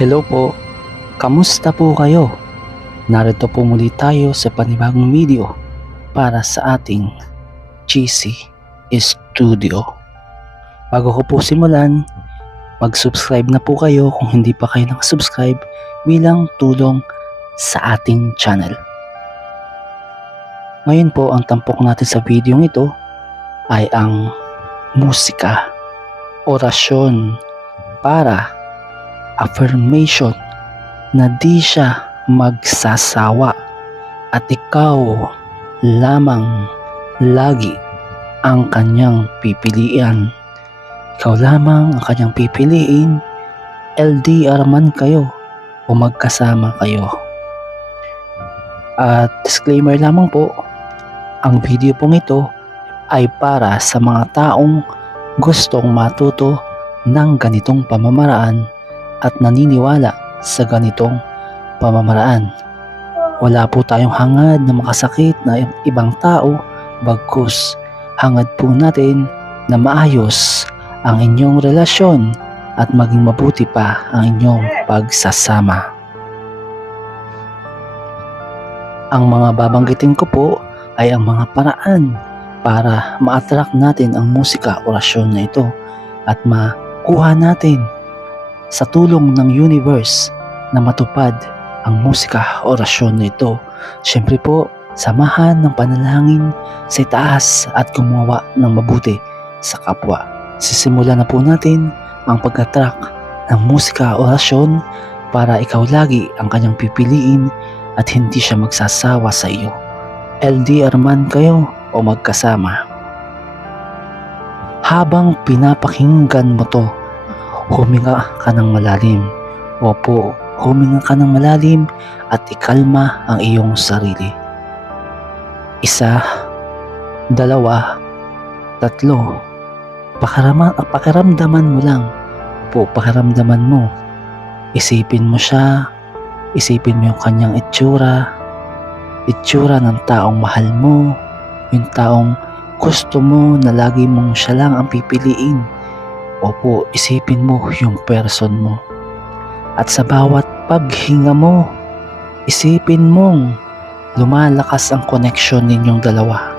Hello po, kamusta po kayo? Narito po muli tayo sa panibagong video para sa ating GC Studio. Bago ko po simulan, mag-subscribe na po kayo kung hindi pa kayo nakasubscribe bilang tulong sa ating channel. Ngayon po ang tampok natin sa video ito ay ang musika, orasyon para affirmation na di siya magsasawa at ikaw lamang lagi ang kanyang pipilian. Ikaw lamang ang kanyang pipiliin, LDR man kayo o magkasama kayo. At disclaimer lamang po, ang video pong ito ay para sa mga taong gustong matuto ng ganitong pamamaraan at naniniwala sa ganitong pamamaraan. Wala po tayong hangad na makasakit na ibang tao, bagkus hangad po natin na maayos ang inyong relasyon at maging mabuti pa ang inyong pagsasama. Ang mga babanggitin ko po ay ang mga paraan para ma-attract natin ang musika orasyon na ito at makuha natin sa tulong ng universe na matupad ang musika orasyon na ito. Siyempre po, samahan ng panalangin sa itaas at gumawa ng mabuti sa kapwa. Sisimulan na po natin ang pag-attract ng musika orasyon para ikaw lagi ang kanyang pipiliin at hindi siya magsasawa sa iyo. LDR man kayo o magkasama. Habang pinapakinggan mo to, huminga ka ng malalim. Opo, huminga ka ng malalim at ikalma ang iyong sarili. 1, 2, 3. Pakiramdaman mo lang. Opo, pakiramdaman mo. Isipin mo siya. Isipin mo yung kanyang itsura. Itsura ng taong mahal mo. Yung taong gusto mo na lagi mong siya lang ang pipiliin. Opo, isipin mo yung person mo. At sa bawat paghinga mo, isipin mong lumalakas ang connection ninyong dalawa.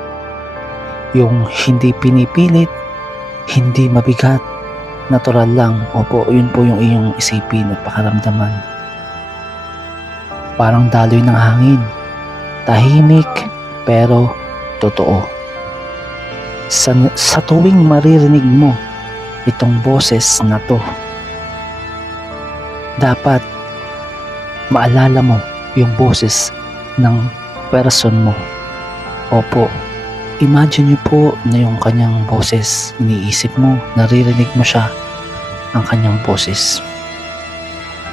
Yung hindi pinipilit, hindi mabigat, natural lang. Opo, yun po yung iyong isipin at pakaramdaman. Parang daloy ng hangin. Tahimik pero totoo. Sa tuwing maririnig mo itong boses na to, dapat maalala mo yung boses ng person mo. Opo, imagine nyo po na yung kanyang boses, iniisip mo, naririnig mo siya, ang kanyang boses.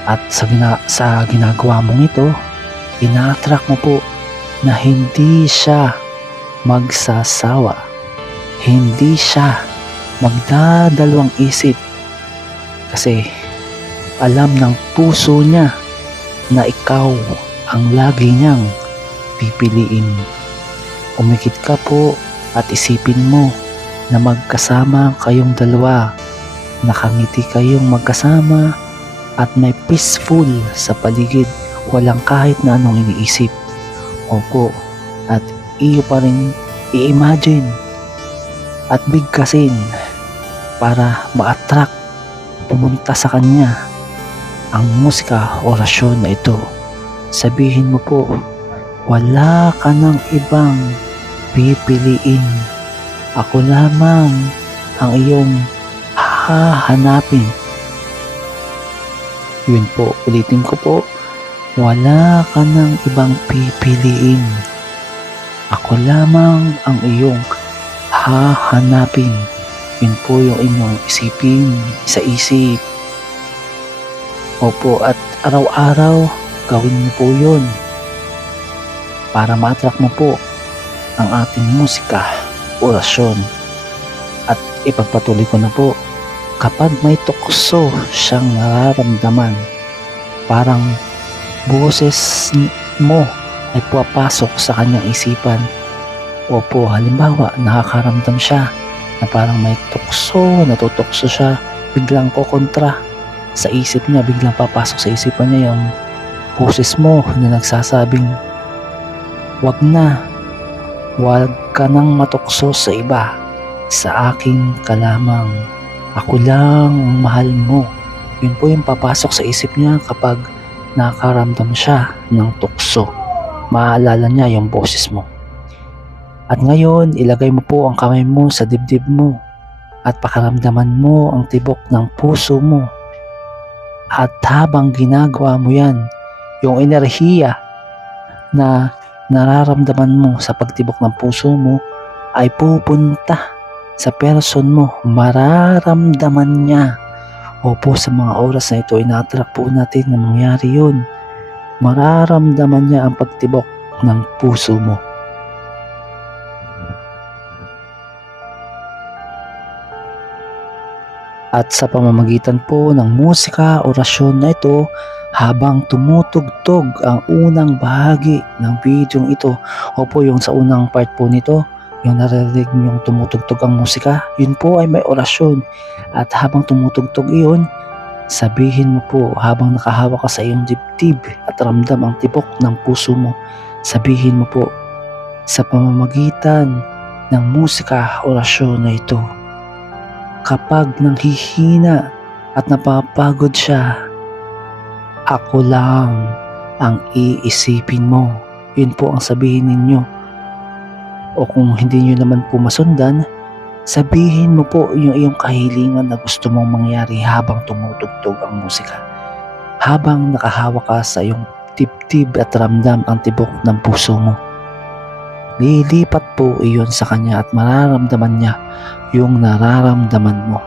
At sa ginagawa mong ito, ina-attract mo po na hindi siya magsasawa, hindi siya magdadalawang isip, kasi alam ng puso niya na ikaw ang lagi niyang pipiliin. Umikit ka po at isipin mo na magkasama kayong dalawa, nakangiti kayong magkasama at may peaceful sa paligid, walang kahit na anong iniisip. Opo, at iyo pa rin i-imagine at bigkasin para ma-attract, pumunta sa kanya ang musika orasyon na ito. Sabihin mo po, wala ka ng ibang pipiliin. Ako lamang ang iyong hahanapin. Yun po, ulitin ko po, wala ka ng ibang pipiliin. Ako lamang ang iyong hahanapin. Yun po yung inyong isipin sa isip. Opo, at araw-araw gawin mo po yun para ma-attract mo po ang ating musika, orasyon. At ipagpatuloy ko na po, kapag may tukso siyang nararamdaman, parang boses mo ay pumapasok sa kanyang isipan. Opo, halimbawa nakakaramdam siya na parang may tukso, natutokso siya, biglang kokontra. sa isip niya, biglang papasok sa isipan niya yung boses mo na nagsasabing, "Wag na, wag ka nang matukso sa iba, sa akin ka lamang, ako lang ang mahal mo." Yun po yung papasok sa isip niya kapag nakaramdam siya ng tukso. Maalala niya yung boses mo. At ngayon, ilagay mo po ang kamay mo sa dibdib mo at pakaramdaman mo ang tibok ng puso mo. At habang ginagawa mo yan, yung enerhiya na nararamdaman mo sa pagtibok ng puso mo ay pupunta sa person mo. Mararamdaman niya. Opo, sa mga oras na ito, ina-attract po natin na mangyari yun. Mararamdaman niya ang pagtibok ng puso mo. At sa pamamagitan po ng musika, orasyon na ito, habang tumutugtog ang unang bahagi ng videong ito, opo, yung sa unang part po nito, yung naririnig yung tumutugtog ang musika, yun po ay may orasyon. At habang tumutugtog iyon, sabihin mo po habang nakahawak ka sa iyong dibdib at ramdam ang tibok ng puso mo, sabihin mo po sa pamamagitan ng musika, orasyon na ito, kapag nanghihina at napapagod siya, ako lang ang iisipin mo. Yun po ang sabihin ninyo. O kung hindi nyo naman po masundan, sabihin mo po yung iyong kahilingan na gusto mong mangyari habang tumutugtog ang musika. Habang nakahawak ka sa iyong dibdib at ramdam ang tibok ng puso mo. Lilipat po iyon sa kanya at mararamdaman niya yung nararamdaman mo.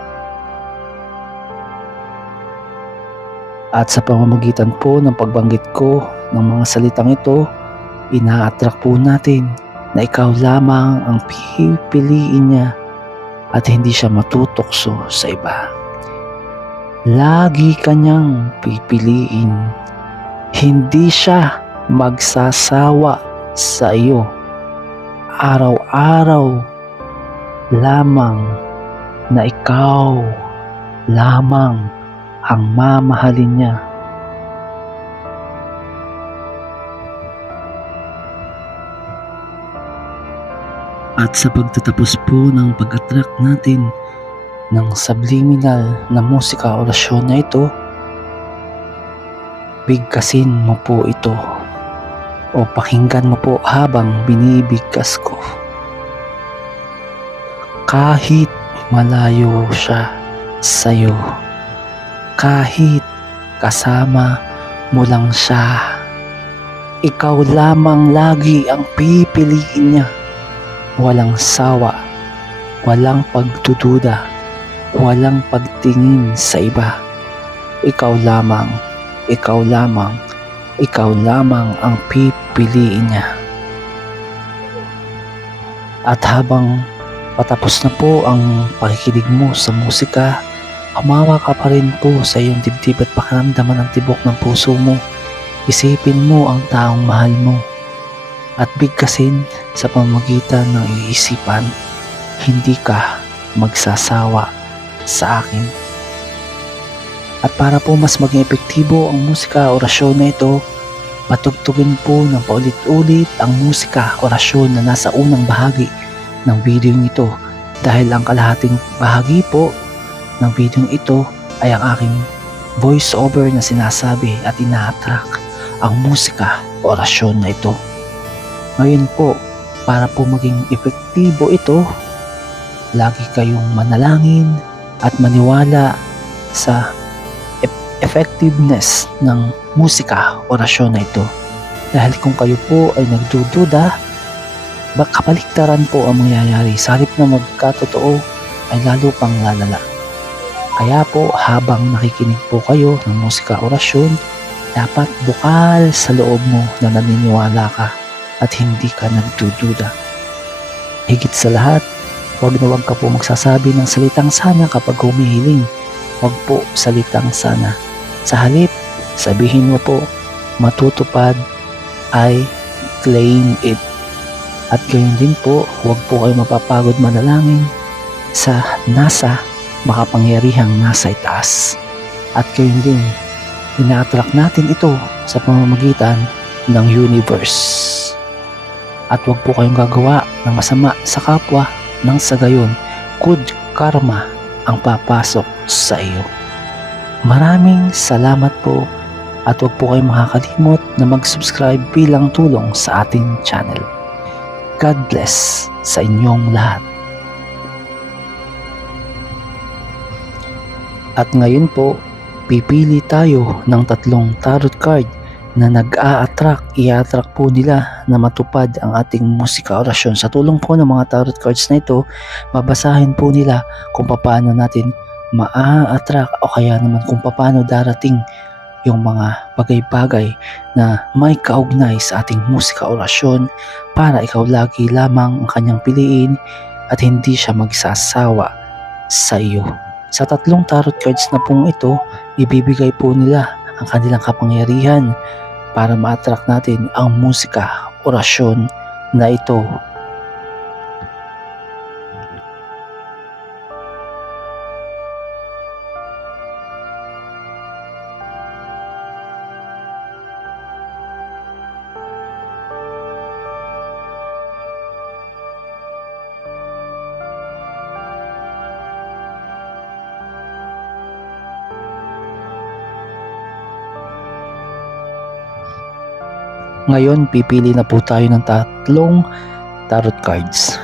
At sa pamamagitan po ng pagbanggit ko ng mga salitang ito, ina-attract po natin na ikaw lamang ang pipiliin niya at hindi siya matutokso sa iba. Lagi kanyang pipiliin. Hindi siya magsasawa sa iyo. Araw-araw lamang na ikaw lamang ang mamahalin niya. At sa pagtatapos po ng pag-attract natin ng subliminal na musika, orasyon na ito, bigkasin mo po ito o pakinggan mo po habang binibigkas ko. Kahit malayo siya sa'yo, kahit kasama mo lang siya, ikaw lamang lagi ang pipiliin niya. Walang sawa, walang pagdududa, walang pagtingin sa iba. Ikaw lamang, ikaw lamang, ikaw lamang ang pipiliin niya. At habang patapos na po ang pakikinig mo sa musika, humawa ka pa rin po sa iyong dibdib at pakiramdaman ang tibok ng puso mo. Isipin mo ang taong mahal mo at bigkasin sa pamamagitan ng iisipan, hindi ka magsasawa sa akin. At para po mas maging epektibo ang musika, orasyon na ito, patugtugin po ng paulit-ulit ang musika, orasyon na nasa unang bahagi ng video nito, dahil ang kalahating bahagi po ng video ito ay ang aking voice over na sinasabi at ina-attract ang musika, orasyon na ito. Ngayon po, para po maging epektibo ito, lagi kayong manalangin at maniwala sa effectiveness ng musika, orasyon na ito. Dahil kung kayo po ay nagdududa, kabaliktaran po ang mangyayari. Sa halip na magkatotoo, ay lalo pang lalala. Kaya po, habang nakikinig po kayo ng musika, orasyon, dapat bukal sa loob mo na naniniwala ka at hindi ka nagdududa. Higit sa lahat, wag na wag ka po magsasabi ng salitang sana kapag humihiling. Wag po salitang sana. Sa halip, sabihin mo po, matutupad, I claim it. At gayon din po, wag po kayo mapapagod manalangin sa nasa makapangyarihang nasa itaas. At gayon din, ina-attract natin ito sa pamamagitan ng universe. At huwag po kayong gagawa ng masama sa kapwa nang sa gayon, good karma ang papasok sa iyo. Maraming salamat po at huwag po kayong makakalimot na mag-subscribe bilang tulong sa ating channel. God bless sa inyong lahat. At ngayon po, pipili tayo ng 3 tarot card na i-attract po nila na matupad ang ating musika orasyon. Sa tulong po ng mga tarot cards na ito, babasahin po nila kung paano natin maa-attract o kaya naman kung paano darating yung mga bagay-bagay na may kaugnay sa ating musika orasyon para ikaw lagi lamang ang kanyang piliin at hindi siya magsasawa sa iyo. Sa 3 tarot cards na pong ito, ibibigay po nila ang kanilang kapangyarihan para ma-attract natin ang musika orasyon na ito. Ngayon, pipili na po tayo ng 3 tarot cards.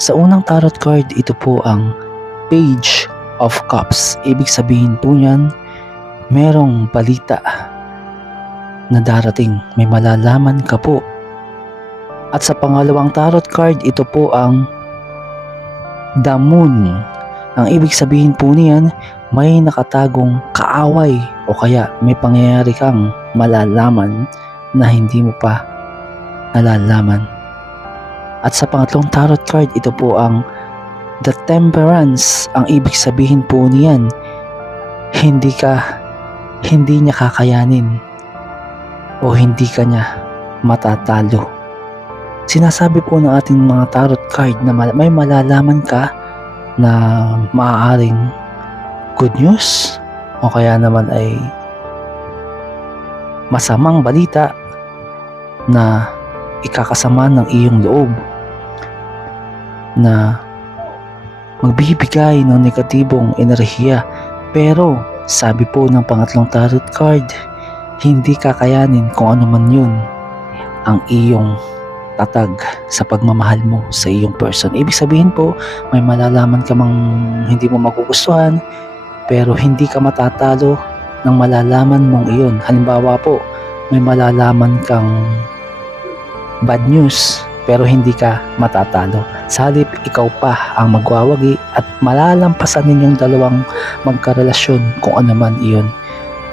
Sa unang tarot card, ito po ang Page of Cups. Ibig sabihin po niyan, merong balita na darating. May malalaman ka po. At sa pangalawang tarot card, ito po ang The Moon. Ang ibig sabihin po niyan, may nakatagong kaaway o kaya may pangyayari kang malalaman na hindi mo pa nalalaman. At sa pangatlong tarot card, ito po ang The Temperance. Ang ibig sabihin po niyan, hindi niya kakayanin o hindi ka niya matatalo. Sinasabi po ng ating mga tarot card na may malalaman ka na maaaring good news o kaya naman ay masamang balita na ikakasama ng iyong loob, na magbibigay ng negatibong enerhiya. Pero sabi po ng pangatlong tarot card, hindi kakayanin kung ano man yun ang iyong tatag sa pagmamahal mo sa iyong person. Ibig sabihin po, may malalaman ka mang hindi mo magugustuhan, pero hindi ka matatalo nang malalaman mong iyon. Halimbawa po, may malalaman kang bad news pero hindi ka matatalo. Sa halip, ikaw pa ang magwawagi at malalampasan ninyong dalawang magkarelasyon kung ano man iyon.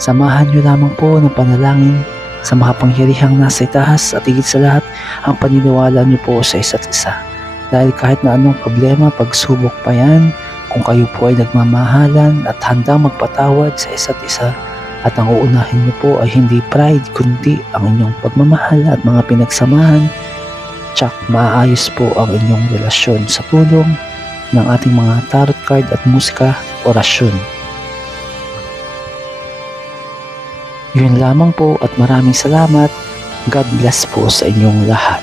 Samahan nyo lamang po ng panalangin sa makapangyarihang nasa itaas at higit sa lahat ang paniniwala nyo po sa isa't isa. Dahil kahit na anong problema, pagsubok pa yan, kung kayo po ay nagmamahalan at handang magpatawad sa isa't isa, at ang uunahin niyo po ay hindi pride kundi ang inyong pagmamahal at mga pinagsamahan, tsak maayos po ang inyong relasyon sa tulong ng ating mga tarot card at musika orasyon. Yun lamang po at maraming salamat. God bless po sa inyong lahat.